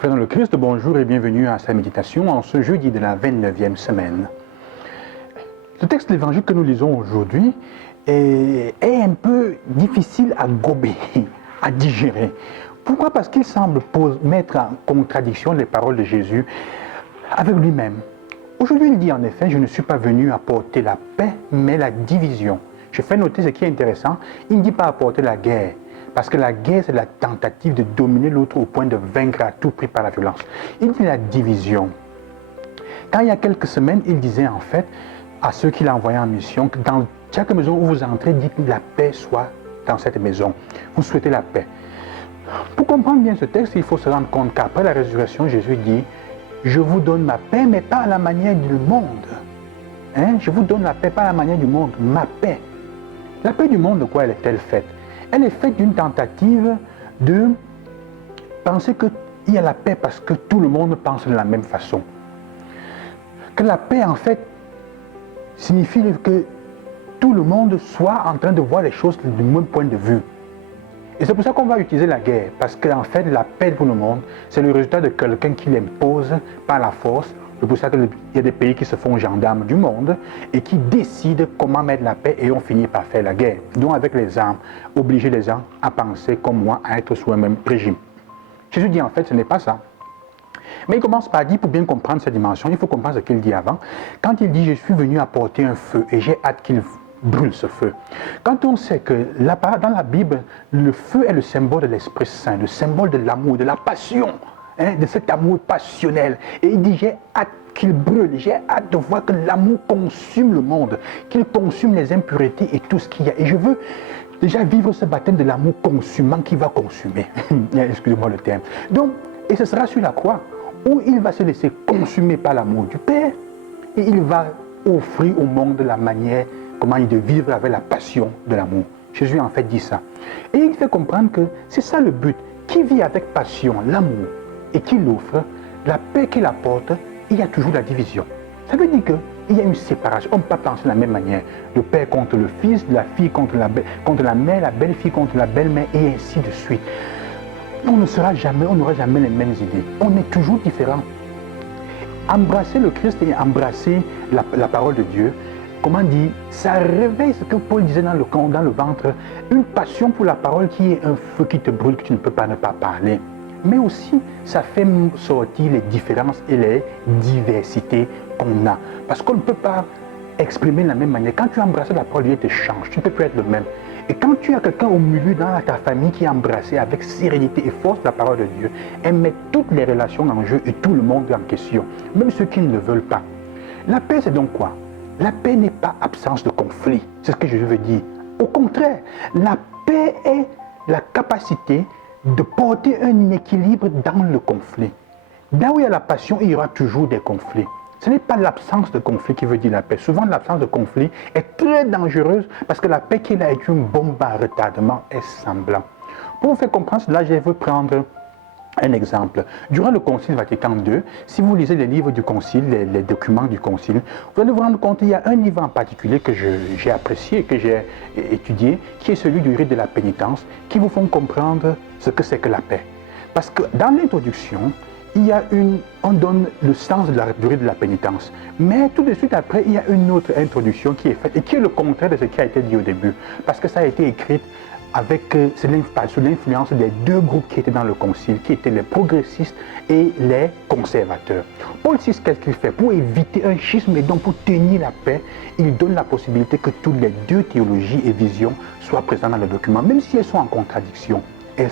frères dans le Christ, bonjour et bienvenue à sa méditation en ce jeudi de la 29e semaine. Le texte de l'évangile que nous lisons aujourd'hui est un peu difficile à gober, à digérer. Pourquoi? Parce qu'il semble mettre en contradiction les paroles de Jésus avec lui-même. Aujourd'hui, il dit en effet, je ne suis pas venu apporter la paix, mais la division. Je fais noter ce qui est intéressant, il ne dit pas apporter la guerre. Parce que la guerre, c'est la tentative de dominer l'autre au point de vaincre à tout prix par la violence. Il dit la division. Quand il y a quelques semaines, il disait en fait à ceux qu'il a envoyés en mission que dans chaque maison où vous entrez, dites que la paix soit dans cette maison. Vous souhaitez la paix. Pour comprendre bien ce texte, il faut se rendre compte qu'après la résurrection, Jésus dit « Je vous donne ma paix, mais pas à la manière du monde. Je vous donne la paix, pas à la manière du monde, ma paix. » La paix du monde, de quoi elle est-elle faite? Elle est faite d'une tentative de penser qu'il y a la paix parce que tout le monde pense de la même façon. Que la paix, en fait, signifie que tout le monde soit en train de voir les choses du même point de vue. Et c'est pour ça qu'on va utiliser la guerre, parce qu'en fait, la paix pour le monde, c'est le résultat de quelqu'un qui l'impose par la force. C'est pour ça qu'il y a des pays qui se font gendarmes du monde et qui décident comment mettre la paix et on finit par faire la guerre. Donc avec les armes, obliger les gens à penser comme moi, à être sous un même régime. Jésus dit en fait, ce n'est pas ça. Mais il commence par dire, pour bien comprendre cette dimension, il faut comprendre ce qu'il dit avant. Quand il dit, je suis venu apporter un feu et j'ai hâte qu'il brûle ce feu. Quand on sait que là-bas, dans la Bible, le feu est le symbole de l'Esprit Saint, le symbole de l'amour, de la passion, de cet amour passionnel. Et il dit, j'ai hâte qu'il brûle, j'ai hâte de voir que l'amour consume le monde, qu'il consume les impuretés et tout ce qu'il y a. Et je veux déjà vivre ce baptême de l'amour consumant qui va consumer. Excusez-moi le terme. Donc, et ce sera sur la croix où il va se laisser consumer par l'amour du Père et il va offrir au monde la manière, comment il de vivre avec la passion de l'amour. Jésus en fait dit ça. Et il fait comprendre que c'est ça le but. Qui vit avec passion l'amour et qui l'offre, la paix qu'il apporte, il y a toujours la division. Ça veut dire qu'il y a une séparation. On ne peut pas penser de la même manière. Le père contre le fils, la fille contre la mère, la belle-fille contre la belle-mère, et ainsi de suite. On n'aura jamais les mêmes idées. On est toujours différents. Embrasser le Christ et embrasser la parole de Dieu, comment dire, ça réveille ce que Paul disait dans le ventre, une passion pour la parole qui est un feu qui te brûle, que tu ne peux pas ne pas parler. Mais aussi, ça fait sortir les différences et les diversités qu'on a. Parce qu'on ne peut pas exprimer de la même manière. Quand tu embrasses la parole, Dieu te change. Tu ne peux plus être le même. Et quand tu as quelqu'un au milieu dans ta famille qui est embrassé avec sérénité et force la parole de Dieu, elle met toutes les relations en jeu et tout le monde en question. Même ceux qui ne le veulent pas. La paix, c'est donc quoi? La paix n'est pas absence de conflit. C'est ce que je veux dire. Au contraire, la paix est la capacité de porter un équilibre dans le conflit. Là où il y a la passion, il y aura toujours des conflits. Ce n'est pas l'absence de conflit qui veut dire la paix. Souvent, l'absence de conflit est très dangereuse parce que la paix qui est là est une bombe à retardement et semblant. Pour vous faire comprendre cela, je vais prendre un exemple. Durant le Concile Vatican II, si vous lisez les livres du Concile, les documents du Concile, vous allez vous rendre compte qu'il y a un livre en particulier que j'ai apprécié, que j'ai étudié, qui est celui du rite de la pénitence, qui vous font comprendre ce que c'est que la paix. Parce que dans l'introduction, on donne le sens du rite de la pénitence. Mais tout de suite après, il y a une autre introduction qui est faite et qui est le contraire de ce qui a été dit au début. Parce que ça a été écrit sous l'influence des deux groupes qui étaient dans le concile, qui étaient les progressistes et les conservateurs. Paul VI, qu'est-ce qu'il fait? Pour éviter un schisme et donc pour tenir la paix, il donne la possibilité que toutes les deux théologies et visions soient présentes dans le document, même si elles sont en contradiction.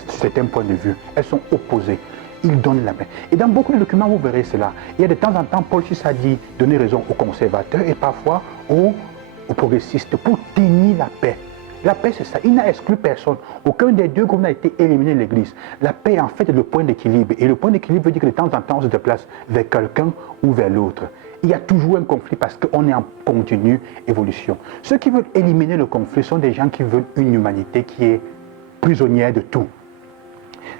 C'est un point de vue, elles sont opposées. Il donne la paix. Et dans beaucoup de documents, vous verrez cela. Il y a de temps en temps, Paul VI a dit donner raison aux conservateurs et parfois aux progressistes pour tenir la paix. La paix, c'est ça. Il n'a exclu personne. Aucun des deux groupes n'a été éliminé de l'Église. La paix, en fait, est le point d'équilibre. Et le point d'équilibre veut dire que de temps en temps, on se déplace vers quelqu'un ou vers l'autre. Il y a toujours un conflit parce qu'on est en continue évolution. Ceux qui veulent éliminer le conflit sont des gens qui veulent une humanité qui est prisonnière de tout.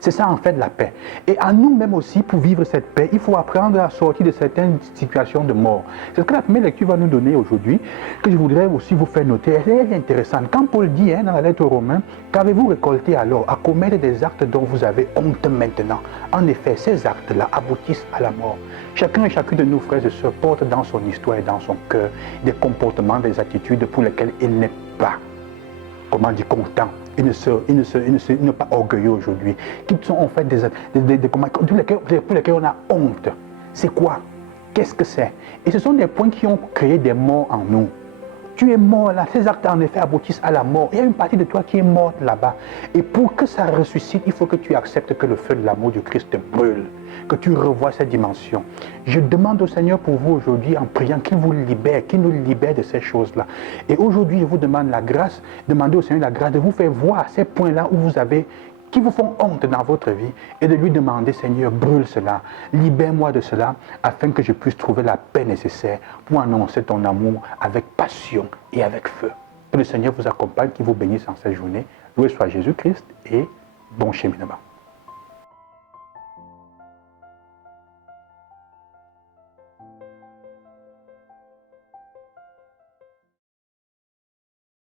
C'est ça en fait la paix. Et à nous-mêmes aussi, pour vivre cette paix, il faut apprendre à sortir de certaines situations de mort. C'est ce que la première lecture va nous donner aujourd'hui, que je voudrais aussi vous faire noter. Elle est intéressante. Quand Paul dit dans la lettre aux Romains, qu'avez-vous récolté alors à commettre des actes dont vous avez honte maintenant? En effet, ces actes-là aboutissent à la mort. Chacun et chacune de nos frères et sœurs porte dans son histoire et dans son cœur des comportements, des attitudes pour lesquelles il n'est pas, comment dire, content. Il n'est pas orgueilleux aujourd'hui. Qui sont en fait pour lesquels on a honte. C'est quoi? Qu'est-ce que c'est? Et ce sont des points qui ont créé des morts en nous. Tu es mort là, ces actes en effet aboutissent à la mort. Il y a une partie de toi qui est morte là-bas. Et pour que ça ressuscite, il faut que tu acceptes que le feu de l'amour du Christ te brûle, que tu revoies cette dimension. Je demande au Seigneur pour vous aujourd'hui en priant qu'il vous libère, qu'il nous libère de ces choses-là. Et aujourd'hui, je vous demande la grâce, demandez au Seigneur la grâce de vous faire voir ces points-là où vous avez, qui vous font honte dans votre vie, et de lui demander, Seigneur, brûle cela, libère-moi de cela, afin que je puisse trouver la paix nécessaire pour annoncer ton amour avec passion et avec feu. Que le Seigneur vous accompagne, qu'il vous bénisse en cette journée. Loué soit Jésus-Christ et bon cheminement.